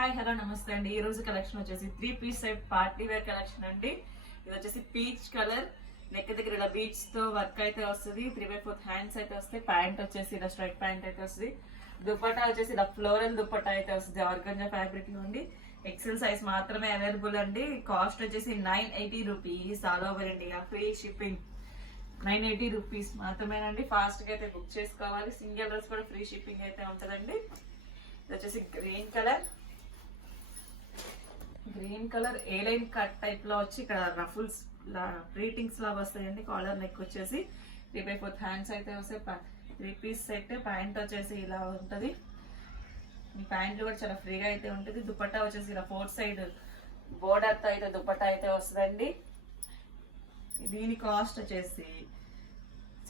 Hi hello నమస్తే అండి. ఈ రోజు కలెక్షన్ వచ్చేసి 3 piece set party wear collection అండి. ఇది వచ్చేసి పీచ్ కలర్, నెక్ దగ్గర ఇలా బీడ్స్ తో వర్క్ అయితే వస్తుంది. 3/4 హ్యాండ్స్ అయితే వస్తాయి. ప్యాంట్ వచ్చేసి ఇలా స్ట్రైట్ ప్యాంట్ అయితే వస్తుంది. దుపట్టా వచ్చేసి ఇలా ఫ్లోరల్ దుపట్టా అయితే వస్తుంది. ఆర్గంజా ఫ్యాబ్రిక్ లో ఉండి ఎక్సెల్ సైజ్ మాత్రమే అవైలబుల్ అండి. కాస్ట్ వచ్చేసి 980 rupees all over India, free shipping. 980 rupees మాత్రమేనండి. ఫాస్ట్ గా అయితే బుక్ చేసుకోవాలి. సింగిల్ డ్రెస్ కూడా ఫ్రీ షిప్పింగ్ అయితే ఉంటుందండి. ఇది వచ్చేసి green colour A line cut type లో వచ్చి ఇక్కడ రఫుల్స్ ప్రీటింగ్స్ లాగా వస్తాయండి. కాలర్ నెక్ వచ్చేసి 3/4 హ్యాండ్స్ అయితే వస్తాయి. 3 పీస్ సెట్. ప్యాంట్ వచ్చేసి ఇలా ఉంటుంది. ఈ ప్యాంట్లు కూడా చాలా ఫ్రీగా అయితే ఉంటుంది. దుపట్టా వచ్చేసి ఇలా 4 సైడ్ బోర్డర్ తో అయితే దుపట్టా అయితే వస్తుందండి. దీని కాస్ట్ వచ్చేసి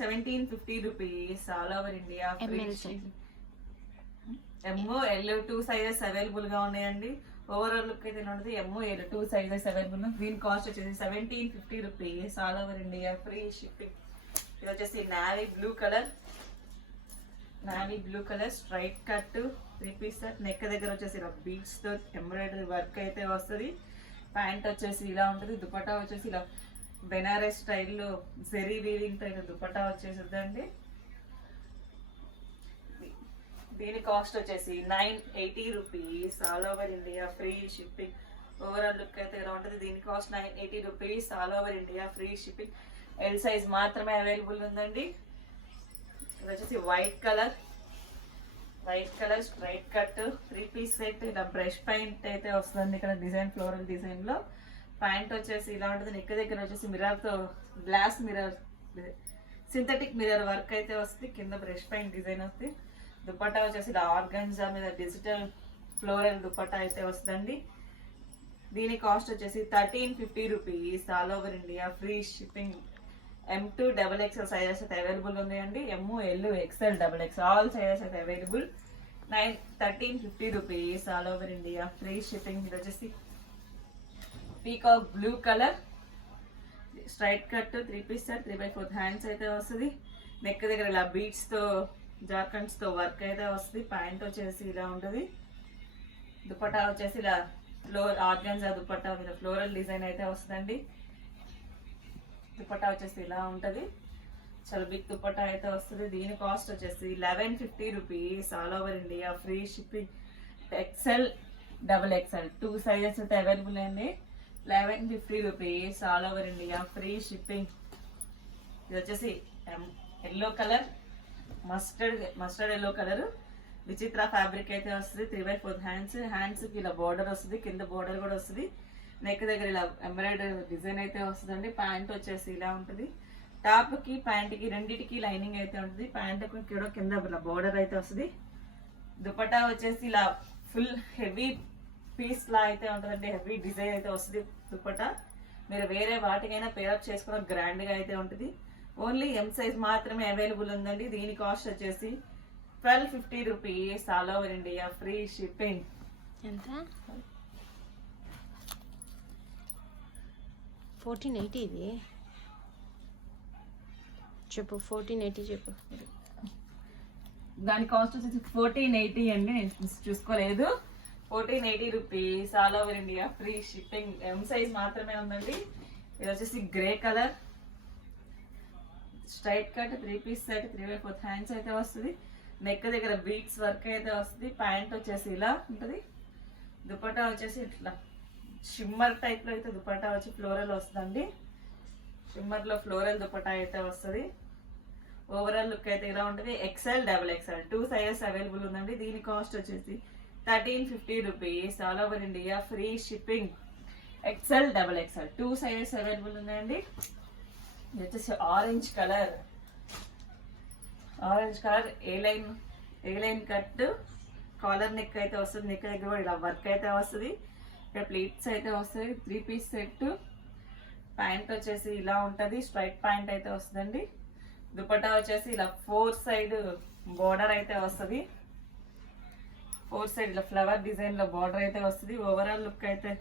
1750 rupees all over India. ML 2 sizes available గా ఉన్నాయండి. ఓవరాల్ లుక్ అయితే ఉంటుంది. ML 2 sizes available. దీని కాస్ట్ వచ్చేసి 1750 rupees all over India, free shipping. ఇది వచ్చేసి navy blue colour straight cut 3 piece set. Neck దగ్గర వచ్చేసి ఇలా బీడ్స్ తో ఎంబ్రాయిడరీ వర్క్ అయితే వస్తుంది. ప్యాంట్ వచ్చేసి ఇలా ఉంటుంది. దుపట్టా వచ్చేసి ఇలా బెనారస్ స్టైల్లో జెరీ వీవింగ్ తో అయితే దుపట్టా వచ్చేసిద్దండి. దీని కాస్ట్ వచ్చేసి 980 rupees all over India, free shipping. Overall look అయితే ఇలా ఉంటుంది. దీని cost 980 rupees all over India, free shipping. L size మాత్రమే అవైలబుల్ ఉందండి. ఇది వచ్చేసి white colour straight cut 3 piece set. ఇలా బ్రష్ పెయింట్ అయితే వస్తుంది. ఇక్కడ డిజైన్ ఫ్లోరల్ డిజైన్ లో. ప్యాంట్ వచ్చేసి ఇలా ఉంటుంది. నెక్ దగ్గర వచ్చేసి మిర్రర్ తో glass mirror synthetic mirror work అయితే వస్తుంది. కింద బ్రష్ పెయింట్ డిజైన్ వస్తుంది. దుపట్టా వచ్చేసి ఇలా ఆర్గంజా మీద డిజిటల్ ఫ్లోరల్ దుపట్టా అయితే వస్తుందండి. దీని కాస్ట్ వచ్చేసి 1350 rupees all over India, free shipping. M2 XXL sizes అయితే అవైలబుల్ ఉన్నాయండి. ML XL XXL all sizes అయితే available. 1350 rupees all over India, free shipping. ఇది వచ్చేసి peacock blue colour straight cut 3 piece set. 3/4 hands అయితే వస్తుంది. Neck దగ్గర ఇలా beads తో జార్కండ్స్ తో వర్క్ అయితే వస్తుంది. ప్యాంట్ వచ్చేసి ఇలా ఉంటుంది. దుపట్టా వచ్చేసి ఇలా ఆర్గంజా దుపట్టా మీద ఫ్లోరల్ డిజైన్ అయితే వస్తుందండి. దుపట్టా వచ్చేసి ఇలా ఉంటుంది. చాలా బిగ్ దుపట్టా అయితే వస్తుంది. దీని కాస్ట్ వచ్చేసి 1150 rupees all over India, free shipping. XL XXL 2 sizes అయితే అవైలబుల్ అండి. 1150 rupees all over India, free shipping. ఇది వచ్చేసి yellow colour mustard yellow colour విచిత్ర ఫ్యాబ్రిక్ అయితే వస్తుంది. 3/4 హ్యాండ్స్ కి ఇలా బోర్డర్ వస్తుంది. కింద బోర్డర్ కూడా వస్తుంది. నెక్ దగ్గర ఇలా ఎంబ్రాయిడరీ డిజైన్ అయితే వస్తుందండి. ప్యాంట్ వచ్చేసి ఇలా ఉంటుంది. టాప్ కి ప్యాంట్ కి రెండింటికి లైనింగ్ అయితే ఉంటుంది. ప్యాంట్ కూడా కింద ఇలా బోర్డర్ అయితే వస్తుంది. దుపట్టా వచ్చేసి ఇలా ఫుల్ హెవీ పీస్ లా అయితే ఉంటుందండి. హెవీ డిజైన్ అయితే వస్తుంది దుపట్టా. మీరు వేరే వాటికైనా పేరప్ చేసుకున్న గ్రాండ్ గా అయితే ఉంటుంది. ఓన్లీ M సైజ్ మాత్రమే అవైలబుల్ ఉందండి. దీని కాస్ట్ వచ్చేసి 1250 rupees all over India, free shipping. ఎంత? 1480 ఇది చెప్పు. 1480 చెప్పు. దాని కాస్ట్ వచ్చేసి 1480 అండి. నేను చూసుకోలేదు. 1480 rupees all over India, free shipping. M size మాత్రమే ఉందండి. ఇది వచ్చేసి grey colour straight cut 3 piece set. 3/4 hands అయితే వస్తుంది. నెక్ దగ్గర బీట్స్ వర్క్ అయితే వస్తుంది. ప్యాంట్ వచ్చేసి ఇలా ఉంటుంది. దుపట్టా వచ్చేసి ఇట్లా షిమ్మర్ టైప్ లో అయితే దుపట్టా వచ్చి ఫ్లోరల్ వస్తుందండి. షిమ్మర్ లో ఫ్లోరల్ దుపట్టా అయితే వస్తుంది. ఓవరాల్ లుక్ అయితే ఇలా ఉంటుంది. XL XXL 2 సైజెస్ అవైలబుల్ ఉందండి. దీని కాస్ట్ వచ్చేసి 1350 rupees all over India, free shipping. XL XXL 2 sizes available ఉన్నాయండి. ఇది వచ్చేసి orange colour A line cut collar neck అయితే వస్తుంది. నెక్ దగ్గర కూడా ఇలా వర్క్ అయితే వస్తుంది. ఇక్కడ ప్లీట్స్ అయితే వస్తుంది. 3 పీస్ సెట్. ప్యాంట్ వచ్చేసి ఇలా ఉంటుంది. స్ట్రైట్ ప్యాంట్ అయితే వస్తుందండి. దుపట్టా వచ్చేసి ఇలా 4 సైడ్ బోర్డర్ అయితే వస్తుంది. 4 సైడ్ ఇలా ఫ్లవర్ డిజైన్ లో బోర్డర్ అయితే వస్తుంది. ఓవరాల్ లుక్ అయితే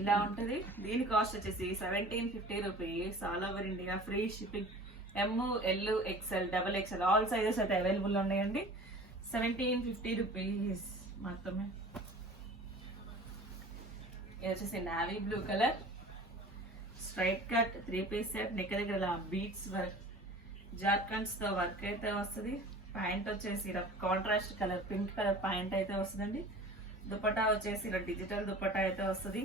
ఇలా ఉంటుంది. దీని కాస్ట్ వచ్చేసి 1750 rupees all over India, free shipping. ML XL XXL all sizes అయితే అవైలబుల్ ఉన్నాయండి. 1750 రూపీస్ మాత్రమే. ఇది వచ్చేసి navy blue colour straight cut 3 piece set. Neck దగ్గర ఇలా బీట్స్ వర్క్ జార్ఖండ్స్ తో వర్క్ అయితే వస్తుంది. ప్యాంట్ వచ్చేసి ఇలా contrast colour pink colour pant అయితే వస్తుందండి. దుపట్టా వచ్చేసి ఇలా డిజిటల్ దుపట్టా అయితే వస్తుంది.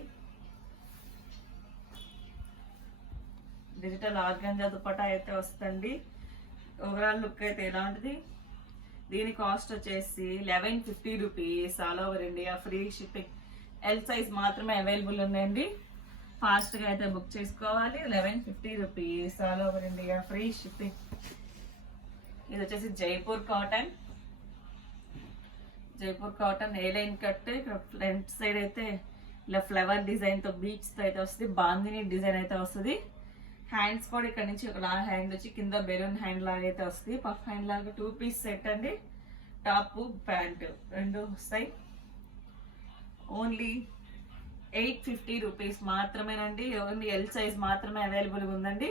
డిజిటల్ ఆర్గంజా దుపట్టా అయితే వస్తుందండి. ఓవరాల్ లుక్ అయితే ఎలా ఉంటుంది. దీని కాస్ట్ వచ్చేసి 1150 rupees. All over India free shipping. L size మాత్రమే అవైలబుల్ ఉన్నాయండి. ఫాస్ట్ గా అయితే బుక్ చేసుకోవాలి. 1150 rupees. All over India free shipping. ఇది వచ్చేసి జైపూర్ కాటన్. జైపూర్ కాటన్ ఏ లైన్ కట్. ఇక్కడ ఫ్రంట్ సైడ్ అయితే ఇలా ఫ్లవర్ డిజైన్ తో బీచ్ తో అయితే వస్తుంది. బాందిని డిజైన్ అయితే వస్తుంది. హ్యాండ్స్ కూడా ఇక్కడ నుంచి ఒక లాంగ్ హ్యాండ్ వచ్చి కింద బెలూన్ హ్యాండ్ లాగా అయితే వస్తుంది. పఫ్ హ్యాండ్ లాగా 2 పీస్ సెట్ అండి. టాప్ ప్యాంట్ రెండు వస్తాయి. ఓన్లీ 850 రూపీస్ మాత్రమేనండి. ఓన్లీ ఎల్ సైజ్ మాత్రమే అవైలబుల్ ఉందండి.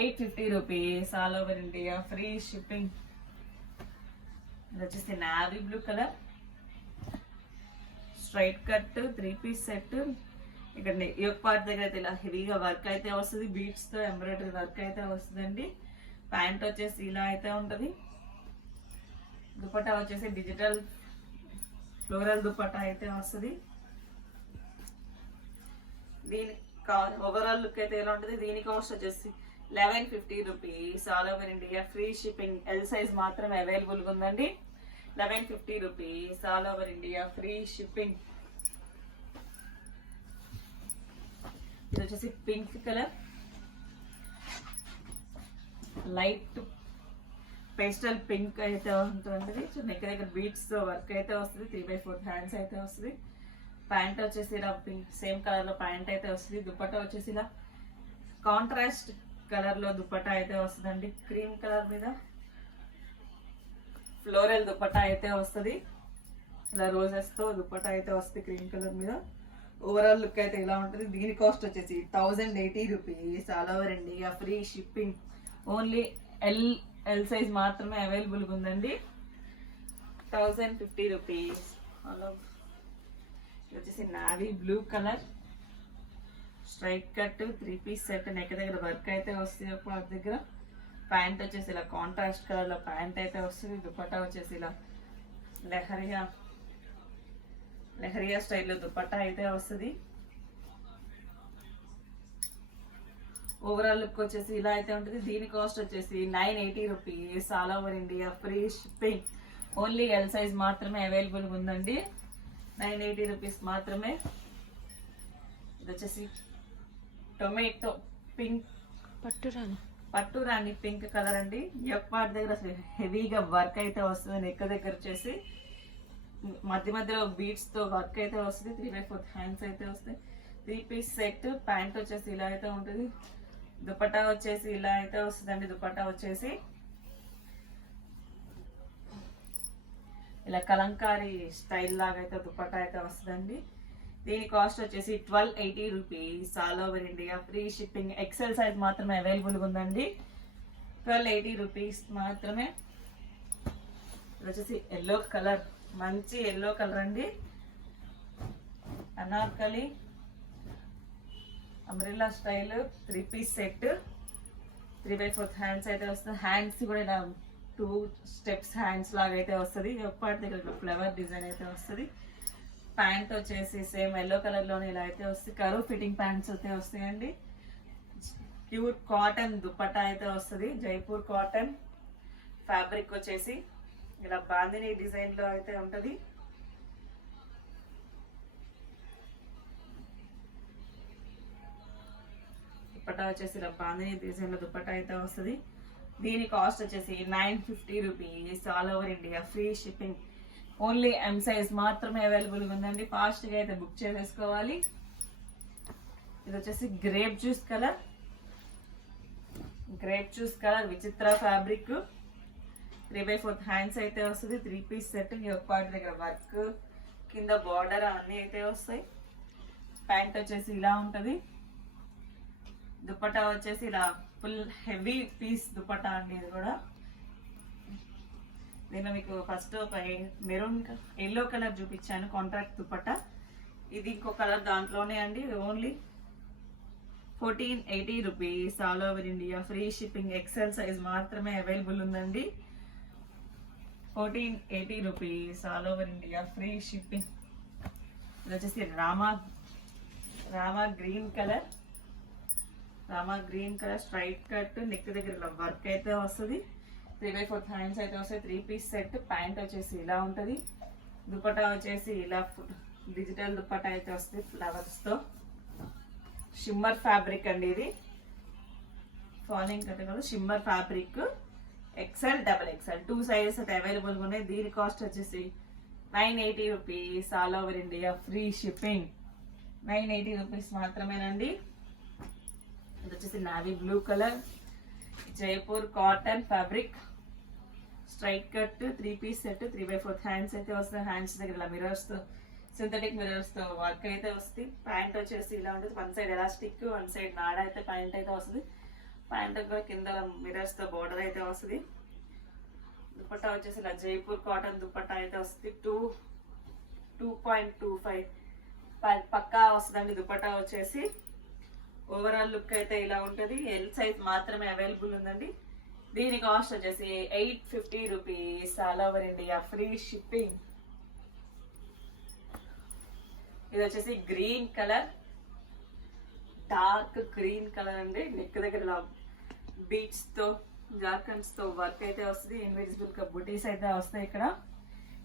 850 rupees. All over India free shipping. ఇది వచ్చేసి navy blue colour straight cut 3 piece set. ఇక్కడ యోక్ పార్ట్ దగ్గర అయితే ఇలా హెవీగా వర్క్ అయితే వస్తుంది. బీట్స్ తో ఎంబ్రాయిడరీ వర్క్ అయితే వస్తుందండి. ప్యాంట్ వచ్చేసి ఇలా అయితే ఉంటది. దుపట్టా వచ్చేసి డిజిటల్ ఫ్లోరల్ దుపట్టా అయితే వస్తుంది. దీని ఓవరాల్ లుక్ అయితే ఎలా ఉంటుంది. దీని కాస్ట్ వచ్చేసి 1150 rupees. All over India free shipping. L size మాత్రమే అవైలబుల్ ఉందండి. 1150 rupees. All over India free shipping. ఇది వచ్చేసి pink colour light pastel pink అయితే ఉంటుంది. నెక్ దగ్గర బీట్స్ తో వర్క్ అయితే వస్తుంది. 3/4 హ్యాండ్స్ అయితే వస్తుంది. ప్యాంట్ వచ్చేసి ఇలా పింక్ సేమ్ కలర్ లో ప్యాంట్ అయితే వస్తుంది. దుపట్టా వచ్చేసి ఇలా కాంట్రాస్ట్ కలర్ లో దుపట్టా అయితే వస్తుందండి. క్రీమ్ కలర్ మీద ఫ్లోరల్ దుపట్టా అయితే వస్తుంది. ఇలా రోజెస్ తో దుపట్టా అయితే వస్తుంది క్రీమ్ కలర్ మీద. ఓవరాల్ లుక్ అయితే ఇలా ఉంటుంది. దీని కాస్ట్ వచ్చేసి 1080 rupees. All over India free shipping. Only L size మాత్రమే అవైలబుల్ ఉందండి. 1050 రూపీస్. వచ్చేసి navy blue colour straight cut 3 piece set. Neck దగ్గర వర్క్ అయితే వస్తుంది. వాటి దగ్గర ప్యాంట్ వచ్చేసి ఇలా కాంట్రాస్ట్ కలర్ లో ప్యాంట్ అయితే వస్తుంది. దుపట్టా వచ్చేసి ఇలా లెహరియా స్టైల్లో దుపట్టా అయితే వస్తుంది. ఓవరాల్ లుక్ వచ్చేసి ఇలా అయితే ఉంటుంది. దీని కాస్ట్ వచ్చేసి 980 rupees. All over India free shipping. Only L size మాత్రమే అవైలబుల్ ఉందండి. 980 రూపీస్ మాత్రమే. ఇది వచ్చేసి టొమాటో పింక్ పట్టు రాణి పింక్ కలర్ అండి. యోక్ పార్ట్ దగ్గర అసలు హెవీగా వర్క్ అయితే వస్తుంది. నెక్ దగ్గర వచ్చేసి మధ్య మధ్యలో బీట్స్ తో వర్క్ అయితే వస్తుంది. 3/4 హ్యాండ్స్ అయితే వస్తాయి. 3 పీస్ సెట్. ప్యాంట్ వచ్చేసి ఇలా అయితే ఉంటుంది. దుపట్టా వచ్చేసి ఇలా అయితే వస్తుందండి. దుపట్టా వచ్చేసి ఇలా కలంకారీ స్టైల్ లాగా అయితే దుపట్టా అయితే వస్తుందండి. దీని కాస్ట్ వచ్చేసి 1280 rupees. All over India free shipping. XL size మాత్రమే అవైలబుల్ ఉందండి. 1280 రూపీస్ మాత్రమే. ఇది వచ్చేసి ఎల్లో కలర్ మంచి ఎల్లో కలర్ అండి. Anarkali umbrella style 3 piece set. 3/4 hands అయితే వస్తుంది. హ్యాండ్స్ కూడా ఇలా 2 స్టెప్స్ హ్యాండ్స్ లాగా అయితే వస్తుంది. పార్ట్ దగ్గర ఫ్లవర్ డిజైన్ అయితే వస్తుంది. ప్యాంట్ వచ్చేసి సేమ్ ఎల్లో కలర్ లోనే ఇలా అయితే వస్తుంది. కరువు ఫిట్టింగ్ ప్యాంట్స్ అయితే వస్తాయండి. ప్యూర్ కాటన్ దుపట్టా అయితే వస్తుంది. జైపూర్ కాటన్ ఫ్యాబ్రిక్ వచ్చేసి ఇలా బాందిని డిజైన్ లో అయితే ఉంటది. దుపట్టా వచ్చేసి ఇలా బాందిని డిజైన్ లో దుపట్టా అయితే వస్తుంది. దీని కాస్ట్ వచ్చేసి 950 rupees. All over India free shipping. Only M size మాత్రమే అవైలబుల్ ఉందండి. ఫాస్ట్ గా అయితే బుక్ చేసేసుకోవాలి. ఇది వచ్చేసి గ్రేప్ జ్యూస్ కలర్ విచిత్ర ఫ్యాబ్రిక్. 3/4 హ్యాండ్స్ అయితే వస్తుంది. 3 పీస్ సెట్. ఈ ఒక పార్ట్ దగ్గర వర్క్ కింద బార్డర్ అన్నీ అయితే వస్తాయి. ప్యాంట్ వచ్చేసి ఇలా ఉంటది. దుపట్టా వచ్చేసి ఇలా ఫుల్ హెవీ పీస్ దుపట్టా అండి. ఇది కూడా నేను మీకు ఫస్ట్ ఒక మెరూన్ ఎల్లో కలర్ చూపించాను కాంట్రాక్ట్ దుపట్టా. ఇది ఇంకో కలర్ దాంట్లోనే అండి. Only 1480 rupees all over India. Free shipping. XL size మాత్రమే అవైలబుల్ ఉందండి. 1480 rupees all over India. Free shipping. ఇది వచ్చేసి Rama green colour. Rama green colour straight cut. Neck దగ్గర వర్క్ అయితే వస్తుంది. 3/4 హ్యాండ్స్ అయితే వస్తాయి. 3 పీస్ సెట్. ప్యాంట్ వచ్చేసి ఇలా ఉంటుంది. దుపట్టా వచ్చేసి ఇలా డిజిటల్ దుపట్టా అయితే వస్తుంది ఫ్లవర్స్ తో. షిమ్మర్ ఫ్యాబ్రిక్ అండి ఇది. ఫాలింగ్ కట్ కాదు, shimmer fabric. XL double XL 2 sizes అయితే అవైలబుల్ గా ఉన్నాయి. దీని కాస్ట్ వచ్చేసి 980 rupees all over India. Free shipping. 980 rupees మాత్రమేనండి. ఇది వచ్చేసి navy blue colour Jaipur cotton fabric. Straight cut 3 piece set. 3/4 hands అయితే వస్తాయి. హ్యాండ్స్ దగ్గర ఇలా మిరర్స్ తో, సింథటిక్ మిరర్స్ తో వర్క్ అయితే వస్తుంది. ప్యాంట్ వచ్చేసి ఇలా ఉంటుంది. 1 సైడ్ ఎలాస్టిక్, 1 సైడ్ నాడ అయితే ప్యాంట్ అయితే వస్తుంది. ప్యాంట్ కూడా కింద మిరర్స్ తో బోర్డర్ అయితే వస్తుంది. దుపట్టా వచ్చేసి ఇలా జైపూర్ కాటన్ దుపట్టా అయితే వస్తుంది. 2.25 పక్కా వస్తుందండి దుపట్టా వచ్చేసి. ఓవరాల్ లుక్ అయితే ఇలా ఉంటుంది. ఎల్ సైజ్ మాత్రమే అవైలబుల్ ఉందండి. దీని కాస్ట్ వచ్చేసి 850 rupees all over India. Free shipping. ఇది వచ్చేసి green colour, dark green colour అండి. నెక్ దగ్గర బీట్స్ తో, జార్కన్స్ తో వర్క్ అయితే వస్తుంది. ఇన్విజిబుల్ గా బుటీస్ అయితే వస్తాయి. ఇక్కడ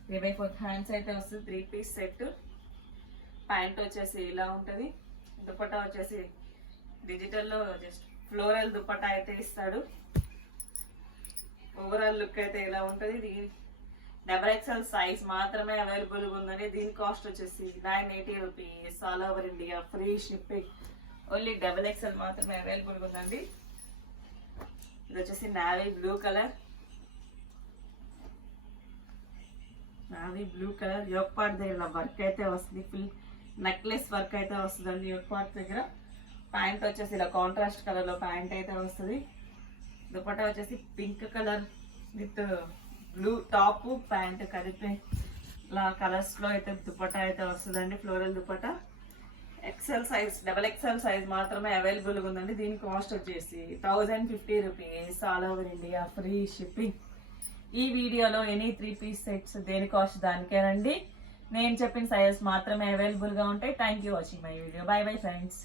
3/4 హ్యాండ్స్ అయితే వస్తుంది. 3 పీస్ సెట్. ప్యాంట్ వచ్చేసి ఇలా ఉంటుంది. దుపట్టా వచ్చేసి డిజిటల్ లో జస్ట్ ఫ్లోరల్ దుపట్టా అయితే ఇస్తాడు. ఓవరాల్ లుక్ అయితే ఇలా ఉంటుంది. దీని డబల్ ఎక్స్ఎల్ సైజ్ మాత్రమే అవైలబుల్ ఉందండి. దీని కాస్ట్ వచ్చేసి 980 rupees all over India. Free shipping. Only double XL మాత్రమే అవైలబుల్ ఉందండి. ఇది వచ్చేసి navy blue colour. Navy blue colour yoke part దగ్గర వర్క్ అయితే వస్తుంది. ఫుల్ నెక్లెస్ వర్క్ అయితే వస్తుందండి యోక్ పార్ట్ దగ్గర. ప్యాంట్ వచ్చేసి ఇలా కాంట్రాస్ట్ కలర్ లో ప్యాంట్ అయితే వస్తుంది. దుపట్టా వచ్చేసి pink colour with blue top, pant కలిపి ఇలా కలర్స్ లో అయితే దుపట్టా అయితే వస్తుందండి. Floral dupatta. XL size, double XL size మాత్రమే అవైలబుల్ గా ఉందండి. దీని కాస్ట్ వచ్చేసి 1050 rupees all over India. Free shipping. ఈ వీడియోలో ఎనీ 3 పీస్ సెట్స్ దేని కాస్ట్ దానికేనండి. నేను చెప్పిన సైజెస్ మాత్రమే అవైలబుల్ గా ఉంటాయి. Thank you watching my video. Bye bye friends.